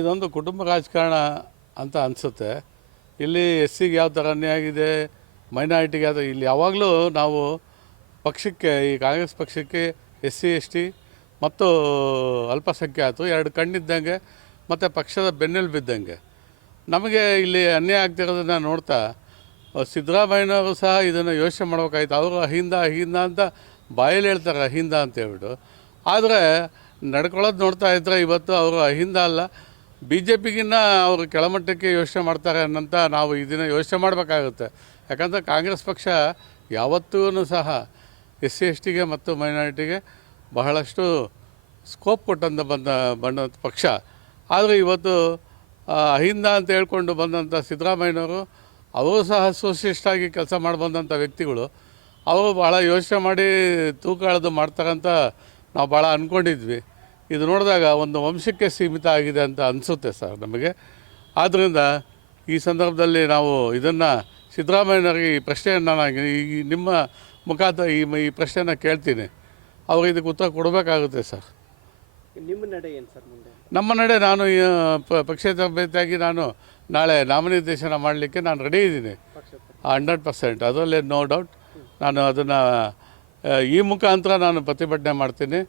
ಇದೊಂದು ಕುಟುಂಬ ರಾಜಕಾರಣ ಅಂತ ಅನಿಸುತ್ತೆ. ಇಲ್ಲಿ ಎಸ್ ಸಿಗೆ ಯಾವ ಥರ ಅನ್ಯಾಯ ಆಗಿದೆ, ಮೈನಾರಿಟಿಗೆ ಯಾವ ಇಲ್ಲಿ ಯಾವಾಗಲೂ ನಾವು ಪಕ್ಷಕ್ಕೆ, ಈ ಕಾಂಗ್ರೆಸ್ ಪಕ್ಷಕ್ಕೆ ಎಸ್ ಸಿ ಎಸ್ ಟಿ ಮತ್ತು ಅಲ್ಪಸಂಖ್ಯಾತರು ಎರಡು ಕಣ್ಣಿದ್ದಂಗೆ ಮತ್ತು ಪಕ್ಷದ ಬೆನ್ನೆಲುಬಿದ್ದಂಗೆ. ನಮಗೆ ಇಲ್ಲಿ ಅನ್ಯಾಯ ಆಗ್ತಿರೋದನ್ನು ನೋಡ್ತಾ ಸಿದ್ದರಾಮಯ್ಯನವರು ಸಹ ಇದನ್ನು ಯೋಚನೆ ಮಾಡ್ಬೇಕಾಯ್ತು. ಅವರು ಅಹಿಂದ ಅಂತ ಬಾಯಲ್ಲಿ ಹೇಳ್ತಾರೆ, ಅಹಿಂದ ಅಂತ ಹೇಳ್ಬಿಟ್ಟು. ಆದರೆ ನಡ್ಕೊಳ್ಳೋದು ನೋಡ್ತಾ ಇದ್ದರೆ ಇವತ್ತು ಅವರು ಅಹಿಂದ ಅಲ್ಲ, ಬಿ ಜೆ ಪಿಗಿನ್ನ ಅವರು ಕೆಳಮಟ್ಟಕ್ಕೆ ಯೋಚನೆ ಮಾಡ್ತಾರೆ ಅನ್ನೋಂಥ ನಾವು ಇದನ್ನು ಯೋಚನೆ ಮಾಡಬೇಕಾಗುತ್ತೆ. ಯಾಕಂದರೆ ಕಾಂಗ್ರೆಸ್ ಪಕ್ಷ ಯಾವತ್ತೂ ಸಹ ಎಸ್ ಸಿ ಎಸ್ ಟಿಗೆ ಮತ್ತು ಮೈನಾರಿಟಿಗೆ ಬಹಳಷ್ಟು ಸ್ಕೋಪ್ ಕೊಟ್ಟಂತ ಬಂದಂಥ ಪಕ್ಷ. ಆದರೆ ಇವತ್ತು ಅಹಿಂದ ಅಂತ ಹೇಳ್ಕೊಂಡು ಬಂದಂಥ ಸಿದ್ದರಾಮಯ್ಯನವರು, ಅವರು ಸಹ ಸೋಷಿಯಲಿಸ್ಟಾಗಿ ಕೆಲಸ ಮಾಡಿ ಬಂದಂಥ ವ್ಯಕ್ತಿಗಳು. ಅವರು ಭಾಳ ಯೋಚನೆ ಮಾಡಿ ತೂಕ ಎಳೆದು ಮಾಡ್ತಾರಂತ ನಾವು ಭಾಳ ಅಂದ್ಕೊಂಡಿದ್ವಿ. ಇದು ನೋಡಿದಾಗ ಒಂದು ವಂಶಕ್ಕೆ ಸೀಮಿತ ಆಗಿದೆ ಅಂತ ಅನಿಸುತ್ತೆ ಸರ್ ನಮಗೆ. ಆದ್ದರಿಂದ ಈ ಸಂದರ್ಭದಲ್ಲಿ ನಾವು ಇದನ್ನು ಸಿದ್ದರಾಮಯ್ಯನವರಿಗೆ ಈ ಪ್ರಶ್ನೆಯನ್ನು ನಾನು ಈ ನಿಮ್ಮ ಮುಖಾಂತರ ಈ ಪ್ರಶ್ನೆಯನ್ನು ಕೇಳ್ತೀನಿ. ಅವರು ಇದಕ್ಕೆ ಉತ್ತರ ಕೊಡಬೇಕಾಗುತ್ತೆ ಸರ್. ನಿಮ್ಮ ನಡೆ ಏನು ಸರ್ ಮುಂದೆ? ನಮ್ಮ ನಡೆ, ನಾನು ಪಕ್ಷೇತರ ಅಭ್ಯರ್ಥಿಯಾಗಿ ನಾನು ನಾಳೆ ನಾಮನಿರ್ದೇಶನ ಮಾಡಲಿಕ್ಕೆ ನಾನು ರೆಡಿ ಇದ್ದೀನಿ 100%. ಅದರಲ್ಲಿ ನೋ ಡೌಟ್. ನಾನು ಅದನ್ನು ಈ ಮುಖಾಂತರ ನಾನು ಪ್ರತಿಭಟನೆ ಮಾಡ್ತೀನಿ.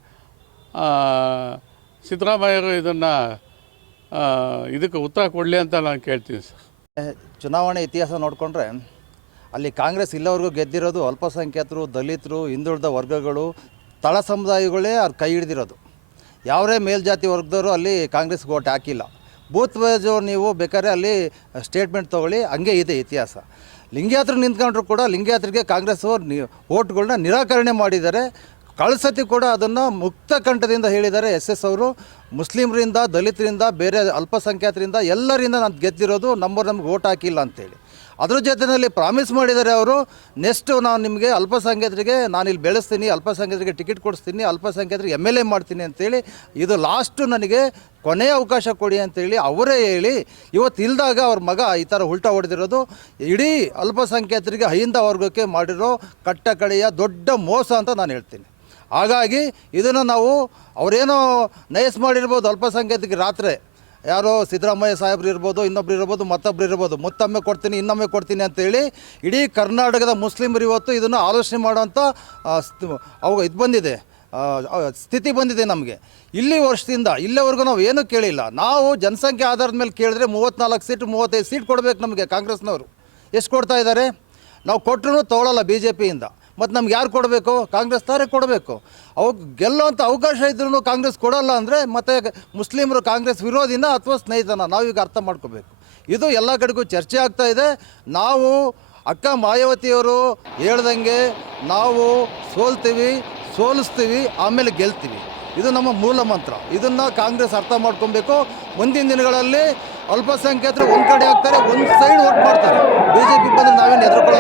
ಸಿದ್ದರಾಮಯ್ಯರು ಇದಕ್ಕೆ ಉತ್ತರ ಕೊಡಲಿ ಅಂತ ನಾನು ಕೇಳ್ತೀನಿ ಸರ್. ಚುನಾವಣೆ ಇತಿಹಾಸ ನೋಡಿಕೊಂಡ್ರೆ ಅಲ್ಲಿ ಕಾಂಗ್ರೆಸ್ ಇಲ್ಲವರೆಗೂ ಗೆದ್ದಿರೋದು ಅಲ್ಪಸಂಖ್ಯಾತರು, ದಲಿತರು, ಹಿಂದುಳಿದ ವರ್ಗಗಳು, ತಳ ಸಮುದಾಯಗಳೇ ಅವ್ರು ಕೈ ಹಿಡಿದಿರೋದು. ಯಾವುದೇ ಮೇಲ್ಜಾತಿ ವರ್ಗದವರು ಅಲ್ಲಿ ಕಾಂಗ್ರೆಸ್ಗೆ ಓಟ್ ಹಾಕಿಲ್ಲ. ಬೂತ್ ವೈಜು ನೀವು ಬೇಕಾದ್ರೆ ಅಲ್ಲಿ ಸ್ಟೇಟ್ಮೆಂಟ್ ತೊಗೊಳ್ಳಿ, ಹಂಗೆ ಇದೆ ಇತಿಹಾಸ. ಲಿಂಗಾಯತರು ನಿಂತ್ಕೊಂಡ್ರು ಕೂಡ ಲಿಂಗಾಯತರಿಗೆ ಕಾಂಗ್ರೆಸ್ ಓಟ್ಗಳನ್ನ ನಿರಾಕರಣೆ ಮಾಡಿದ್ದಾರೆ. ಕಳ್ಸತಿ ಕೂಡ ಅದನ್ನು ಮುಕ್ತ ಕಂಠದಿಂದ ಹೇಳಿದ್ದಾರೆ ಎಸ್ ಎಸ್ ಅವರು. ಮುಸ್ಲಿಮರಿಂದ, ದಲಿತರಿಂದ, ಬೇರೆ ಅಲ್ಪಸಂಖ್ಯಾತರಿಂದ ಎಲ್ಲರಿಂದ ನಾನು ಗೆದ್ದಿರೋದು, ನಮಗೆ ಓಟ್ ಹಾಕಿಲ್ಲ ಅಂತೇಳಿ. ಅದ್ರ ಜೊತೆಯಲ್ಲಿ ಪ್ರಾಮಿಸ್ ಮಾಡಿದ್ದಾರೆ ಅವರು, ನೆಕ್ಸ್ಟು ನಾನು ನಿಮಗೆ ಅಲ್ಪಸಂಖ್ಯಾತರಿಗೆ ನಾನಿಲ್ಲಿ ಬೆಳೆಸ್ತೀನಿ, ಅಲ್ಪಸಂಖ್ಯಾತರಿಗೆ ಟಿಕೆಟ್ ಕೊಡಿಸ್ತೀನಿ, ಅಲ್ಪಸಂಖ್ಯಾತರಿಗೆ MLA ಮಾಡ್ತೀನಿ ಅಂತೇಳಿ, ಇದು ಲಾಸ್ಟು ನನಗೆ ಕೊನೆಯ ಅವಕಾಶ ಕೊಡಿ ಅಂತೇಳಿ ಅವರೇ ಹೇಳಿ ಇವತ್ತು ಇಲ್ದಾಗ ಅವ್ರ ಮಗ ಈ ಥರ ಉಲ್ಟಾ ಹೊಡೆದಿರೋದು ಇಡೀ ಅಲ್ಪಸಂಖ್ಯಾತರಿಗೆ ಅಹಿಂದ ವರ್ಗಕ್ಕೆ ಮಾಡಿರೋ ಕಟ್ಟ ಕಡೆಯ ದೊಡ್ಡ ಮೋಸ ಅಂತ ನಾನು ಹೇಳ್ತೀನಿ. ಹಾಗಾಗಿ ಇದನ್ನು ನಾವು ಅವರೇನೋ ನಯಸ್ ಮಾಡಿರ್ಬೋದು, ಅಲ್ಪಸಂಖ್ಯಾತರಿಗೆ ರಾತ್ರಿ ಯಾರೋ ಸಿದ್ದರಾಮಯ್ಯ ಸಾಹೇಬ್ರು ಇರ್ಬೋದು, ಇನ್ನೊಬ್ರು ಇರ್ಬೋದು, ಮತ್ತೊಬ್ರು ಇರ್ಬೋದು, ಮತ್ತೊಮ್ಮೆ ಕೊಡ್ತೀನಿ, ಇನ್ನೊಮ್ಮೆ ಕೊಡ್ತೀನಿ ಅಂತೇಳಿ ಇಡೀ ಕರ್ನಾಟಕದ ಮುಸ್ಲಿಮರು ಇವತ್ತು ಇದನ್ನು ಆಲೋಚನೆ ಮಾಡೋಂಥ ಇದು ಬಂದಿದೆ, ಸ್ಥಿತಿ ಬಂದಿದೆ ನಮಗೆ. ಇಲ್ಲಿ ವರ್ಷದಿಂದ ಇಲ್ಲಿವರೆಗೂ ನಾವು ಏನೂ ಕೇಳಿಲ್ಲ. ನಾವು ಜನಸಂಖ್ಯೆ ಆಧಾರದ ಮೇಲೆ ಕೇಳಿದ್ರೆ 34 ಸೀಟ್ 35 ಸೀಟ್ ಕೊಡಬೇಕು ನಮಗೆ. ಕಾಂಗ್ರೆಸ್ನವರು ಎಷ್ಟು ಕೊಡ್ತಾ ಇದ್ದಾರೆ? ನಾವು ಕೊಟ್ಟರು ತೊಗೊಳ್ಳಲ್ಲ BJPಯಿಂದ. ಮತ್ತು ನಮ್ಗೆ ಯಾರು ಕೊಡಬೇಕು? ಕಾಂಗ್ರೆಸ್ ತಾರೆ ಕೊಡಬೇಕು. ಗೆಲ್ಲುವಂಥ ಅವಕಾಶ ಇದ್ರೂ ಕಾಂಗ್ರೆಸ್ ಕೊಡೋಲ್ಲ ಅಂದರೆ ಮತ್ತೆ ಮುಸ್ಲಿಮರು ಕಾಂಗ್ರೆಸ್ ವಿರೋಧಿನ ಅಥವಾ ಸ್ನೇಹಿತನ ನಾವೀಗ ಅರ್ಥ ಮಾಡ್ಕೋಬೇಕು. ಇದು ಎಲ್ಲ ಕಡೆಗೂ ಚರ್ಚೆ ಆಗ್ತಾ ಇದೆ. ನಾವು ಅಕ್ಕ ಮಾಯಾವತಿಯವರು ಹೇಳ್ದಂಗೆ ನಾವು ಸೋಲಿಸ್ತೀವಿ, ಆಮೇಲೆ ಗೆಲ್ತೀವಿ. ಇದು ನಮ್ಮ ಮೂಲ ಮಂತ್ರ. ಇದನ್ನು ಕಾಂಗ್ರೆಸ್ ಅರ್ಥ ಮಾಡ್ಕೊಬೇಕು. ಮುಂದಿನ ದಿನಗಳಲ್ಲಿ ಅಲ್ಪಸಂಖ್ಯಾತರು ಒಂದು ಕಡೆ ಆಗ್ತಾರೆ, ಒಂದು ಸೈಡ್ ವೋಟ್ ಮಾಡ್ತಾರೆ. BJP ಬಂದರೆ ನಾವೇನು ಎದುರ್ಕೊಳ್ಳೋ